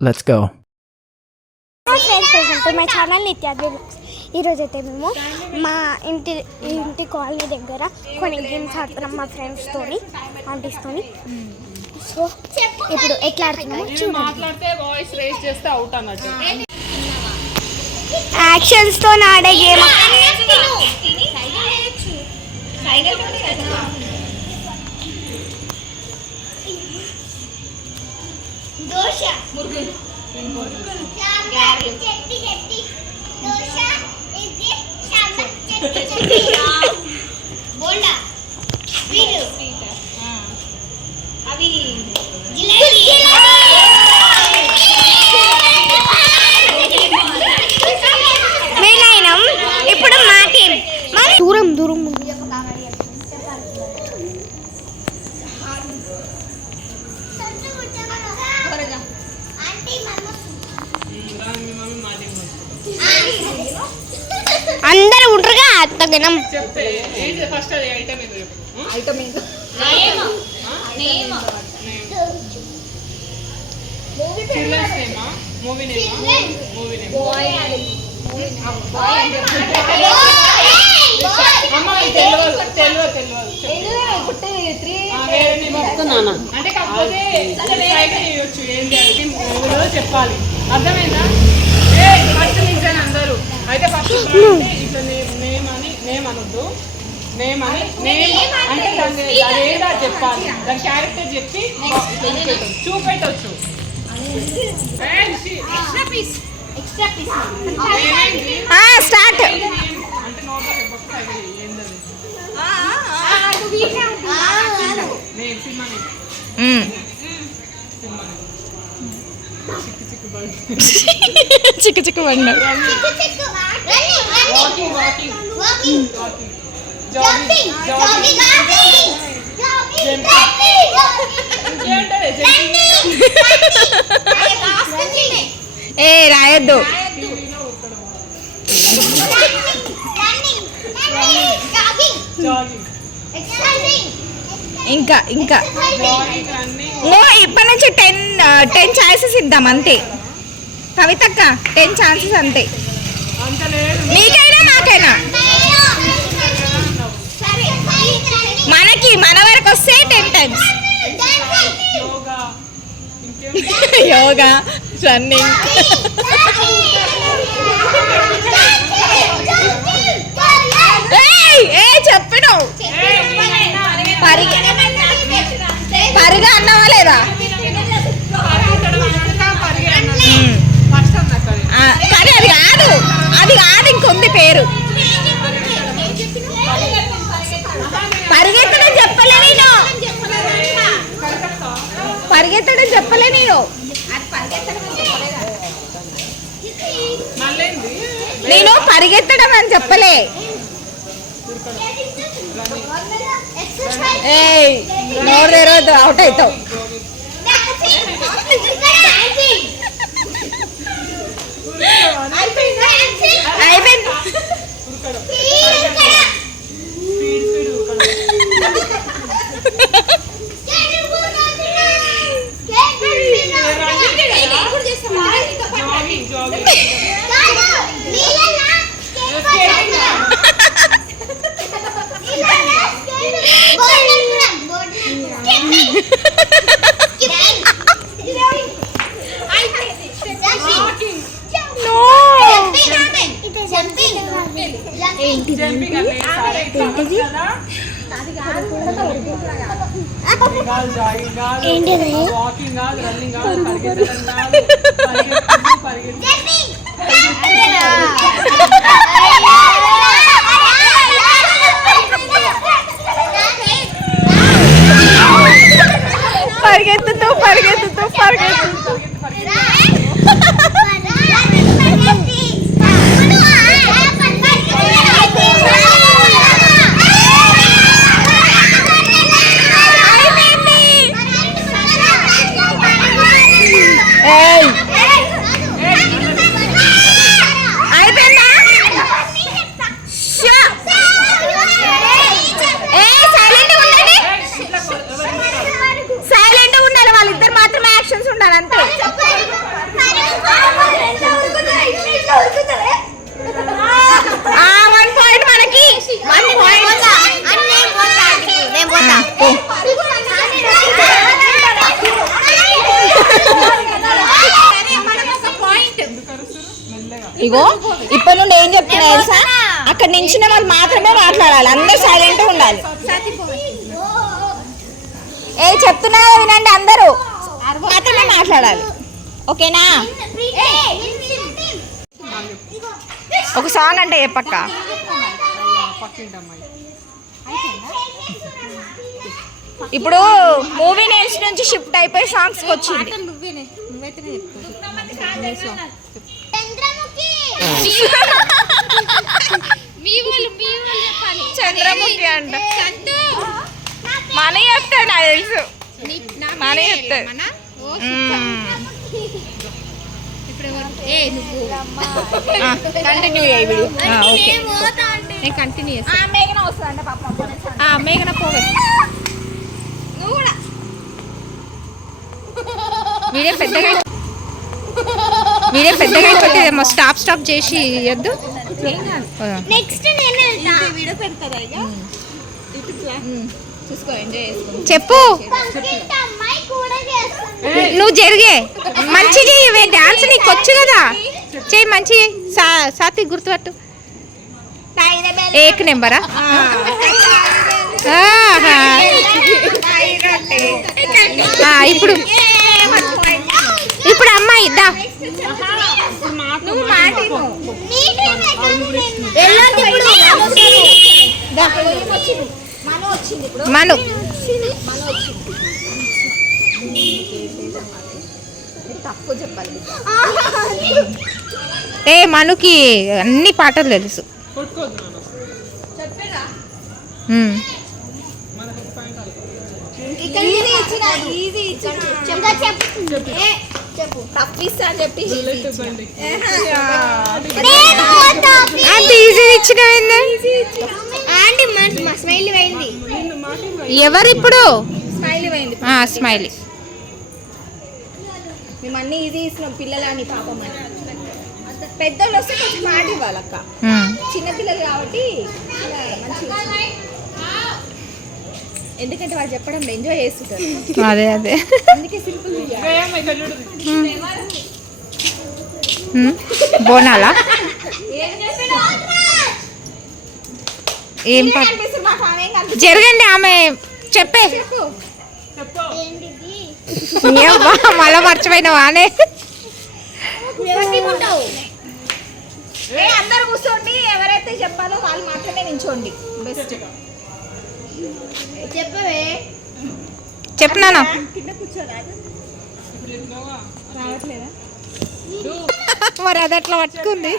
Let's go. My channel Nithyadri blogs. ఈరోజు అయితే మేము మా ఇంటి కాలనీ దగ్గర కొన్ని గేమ్స్ ఆడుతున్నాం మా ఫ్రెండ్స్తోని, ఆంటీస్తోని. సో ఇప్పుడు ఎట్లా ఆడుతున్నామో చూడండి. యాక్షన్స్తో ఆడే గేమ్. ఇప్పుడు మా టీం దూరం దూరం అందరూ ఉంటారుగా అత్తగనం. చెప్పాలి, అర్థమైందా? అందరూ అయితే ఫస్ట్ ఇట్లా నేమ్ అనొద్దు. నేమ్ అంటే అదేదా చెప్పాలి, దాని క్యారెక్టర్ చెప్పి చూపెట్టవచ్చు. స్టార్ట్. అంటే నోట్లో చిక్కు చిక్కు పడినాడు. ఏ రాయొద్దు. ఇంకా ఇంకా ఇప్పటి నుంచి 10 ఛాయిసెస్ ఇద్దాం అంతే. కవితక్క 10 ఛాన్సెస్ అంతే, మీకైనా మాకైనా. మన వరకు వస్తే 10 times. యోగా, రన్నింగ్. చెప్పను పరిగా అన్నావా లేదా? కానీ అది కాదు ఇంకొంది పేరు. పరిగెత్తడం చెప్పలే నేను, పరిగెత్తడం చెప్పలే నేను పరిగెత్తడం అని చెప్పలే. ఏయ్ నోరు తెరవద్దు, అవుట్ అవుతావు. అయిపోయింది. పరిగెత్తుతూ పరిగెత్తుతూ పరిగెత్తుతూ సైలెంట్ ఉండాలి, వాళ్ళిద్దరు మాత్రమే యాక్షన్స్ ఉండాలి అంతే. ఇగో ఇప్పటి నుండి ఏం చెప్తున్నా తెలుసా, అక్కడ నించిన వాళ్ళు మాత్రమే మాట్లాడాలి, అందరూ సైలెంట్గా ఉండాలి. ఏ చెప్తున్నా వినండి, అందరూ మాత్రమే మాట్లాడాలి, ఓకేనా? ఒక సాంగ్ అంటే చెప్పక్క. ఇప్పుడు మూవీ నేమ్స్ నుంచి షిఫ్ట్ అయిపోయి సాంగ్స్కి వచ్చింది. చంద్రముఖి అంట, మన చెప్తాడు, నాకు తెలుసు, మన చెప్తాడు. కంటిన్యూ కంటిన్యూ మేఘన వస్తుందంట పాప. మేఘన పోవే, నువ్వు కూడా మీరే పెద్దగా అయిపోతేమో స్టాప్ చేసి ఇవ్వద్దు. నెక్స్ట్ వీడియో పెడతారా ఇక? చూసుకో, ఎంజాయ్ చేసుకో. చెప్పు, నువ్వు జరిగే మంచి చెయ్యి, డాన్స్ నీకు వచ్చు కదా, చెయ్యి మంచి. సాతి గుర్తుపట్టు, ఏక్ నెంబరా? ఇప్పుడు ఇప్పుడు అమ్మాయి దా, మను ఏ మనుకి అన్ని పాటలు తెలుసు. అంత ఈజీ ఇచ్చినవింది ఎవరు ఇప్పుడు? స్మైలీ. మేము అన్ని ఈజీ ఇస్తున్నాం పిల్లలని, పాపం అని. పెద్దోళ్ళు వస్తే కొంచెం మాట ఇవ్వాలక్క, చిన్నపిల్లలు కాబట్టి మంచిగా, ఎందుకంటే వాళ్ళు చెప్పడం ఎంజాయ్ చేస్తుంటారు. అదే అందుకే సింపుల్ బోనాలా ఏం జరగండి, ఆమె చెప్పే. మళ్ళా మర్చిపోయినావా అనే. అందరు కూర్చోండి, ఎవరైతే చెప్పాలో వాళ్ళు మాత్రమే నించోండి. బెస్ట్ చెప్పవే, చెప్పనా? కింద కూర్చోరాదు, రావట్లేదా? మరి అది అట్లా పట్టుకుంది.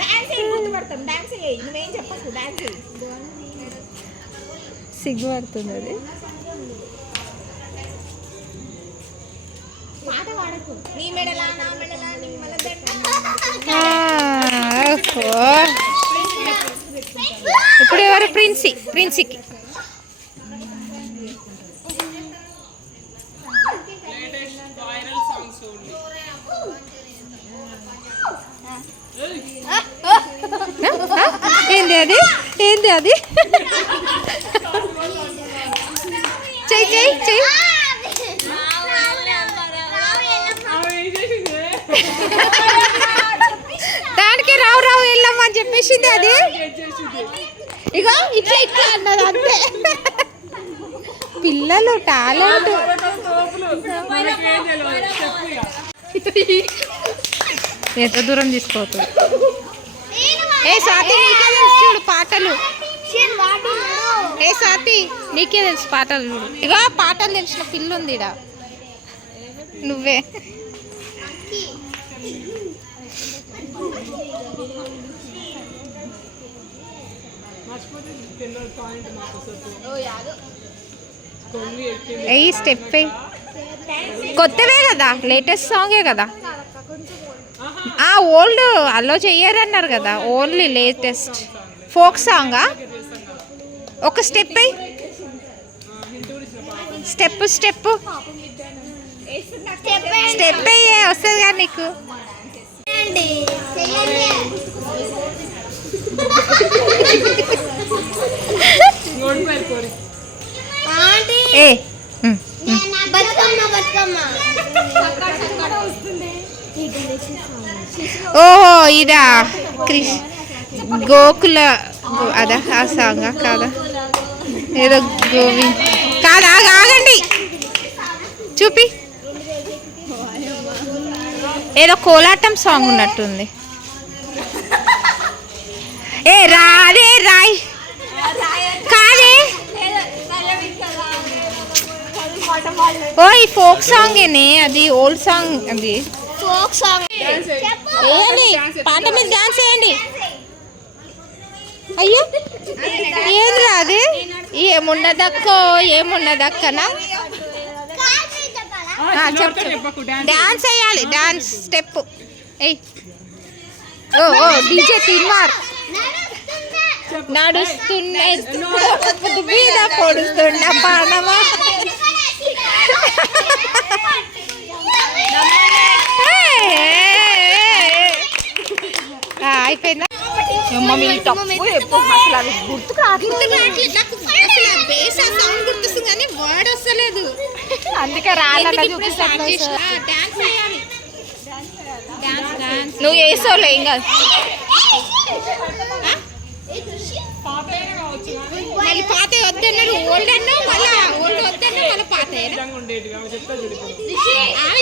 డాన్స్ ఏం గుర్తుపడతాం, డాన్స్ చేయి, నువ్వేం చెప్పకు, డాన్స్ చేయి. సిగ్గుపడుతుంది అది. పాట పాడకు, నీ మెడలా నా మెడలా నీ ఇప్పుడు ఎవరు? ప్రిన్సీకి ఏంది అది చెయ్యి దానికి రావు వెళ్ళమ్మని చెప్పేసింది అది. ఇక ఇట్లా అన్నది అంతే. పిల్లలు టాలెంట్. ఎంత దూరం తీసుకోవచ్చు. ఏ స్వాతి నీకే తెలుసు చూడు పాటలు. ఏ స్వాతి నీకే తెలుసు పాటలు చూడు. ఇక పాటలు తెలిసిన పిల్ల ఉంది ఇడ. నువ్వే ఏ స్టెప్ కొత్తవే కదా, లేటెస్ట్ సాంగే కదా. ఓల్డ్ అలో చెయ్యరన్నారు కదా, ఓన్లీ లేటెస్ట్ ఫోక్ సాంగా. ఒక స్టెప్ స్టెప్ స్టెప్ స్టెప్ అయ్యే వస్తుంది కదా నీకు. ఏ ఓహో ఇదా గోకుల అదా ఆ సాంగ్ కాదా ఏదో గోవింద్ కాదా ఆగండి చూపి ఏదో కోలాటం సాంగ్ ఉన్నట్టుంది ఏ రాదే రాయ్ కాదే ఓ ఈ ఫోక్ సాంగ్ ఏనే అది ఓల్డ్ సాంగ్ అది ఫోక్ సాంగ్ వేయండి పాట మీద డాన్స్ వేయండి అయ్యో ఏది రాదు ఏమున్నదక్కనా చెప్పు డాన్స్ వేయాలి డాన్స్ స్టెప్ ఏయ్ ఓ ఓ డీజే తిన్మార్ నడుస్తున్న మీద పొడుస్తున్న పానమా అయిపోయిందా అసలు అవి గుర్తుకు గుర్తొస్తుంది కానీ వర్డ్ వస్తలేదు అందుకే రాళ్ళ చూపిస్తాను నువ్వు వేసావులే ఏం కాదు మళ్ళీ పాత వద్దన్నారు ఓల్డ్ అన్నా మళ్ళీ ఓల్డ్ వద్దన్నా మళ్ళీ పాత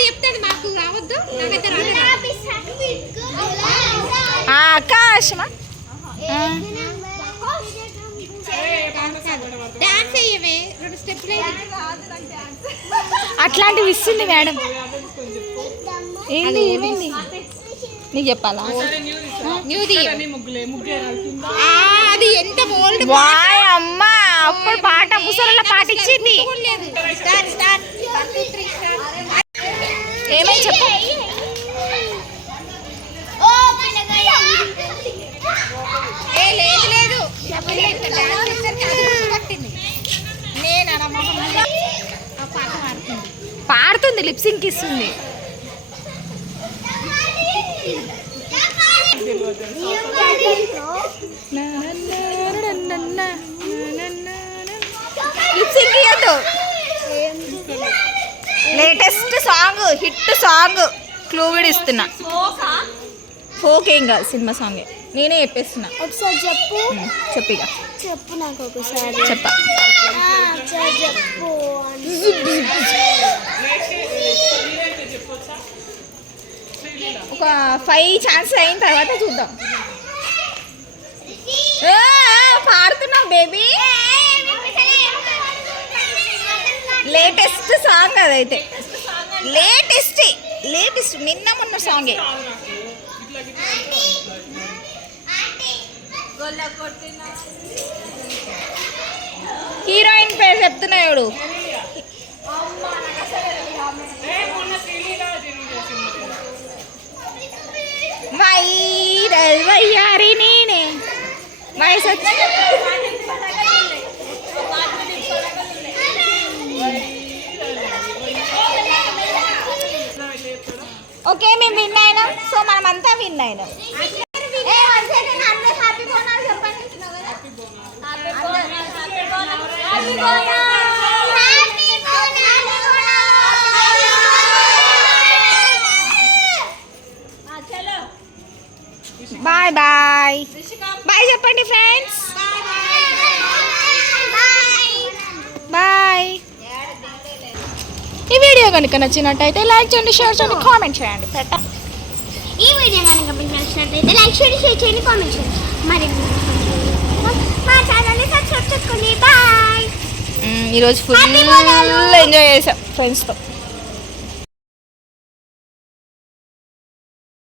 చెప్తాడు మాకు రావద్దు నాకైతే ఆకాశమా డాన్స్ అయ్యవే 2 స్టెప్లు అట్లాంటివి ఇస్తుంది మేడం ఏంది ఏమైంది నీకు చెప్పాలా అది ఎంత ఓల్డ్ వాయ్ అమ్మా అప్పుడు పాట ముసలిలో పాట ఇచ్చింది ఏమై చెప్పు లేదు పాడుతుంది లిప్సింగ్ ఇస్తుంది లిప్సింగ్ ఇయ్యద్దు latest song hit song clue కూడా ఇస్తున్నా ఫోక్ ఏం కాదు సినిమా సాంగే నేనే చెప్పేస్తున్నా ఒకసారి చెప్పు చెప్పిగా చెప్పు నాకు ఒకసారి చెప్పా చెప్పు ఒక 5 ఛాన్స్ అయిన తర్వాత చూద్దాం పాడుతున్నాం బేబీ లేటెస్ట్ సాంగ్ అదైతే లేటెస్ట్ నిన్న మొన్న సాంగే హీరోయిన్ పేరు చెప్తున్నాడు వైరల్ వయ్యారి నేనే వయసు వచ్చి ఓకే మేము విన్ అయినాం సో మనమంతా విన్ అయినాం బాయ్ బాయ్ బాయ్ చెప్పండి ఫ్రెండ్స్ బాయ్ ఈ వీడియో కనుక నచ్చినట్టయితే లైక్ చేయండి షేర్ చేయండి కామెంట్ చేయండి ఈ వీడియో కనుక మీకు నచ్చినట్టయితే లైక్ చేయండి షేర్ చేయండి కామెంట్ చేయండి మరి మా ఛానల్ని సబ్స్క్రైబ్ చేసుకోండి బాయ్ ఈరోజు ఫుల్ ఎంజాయ్ చేసాం ఫ్రెండ్స్తో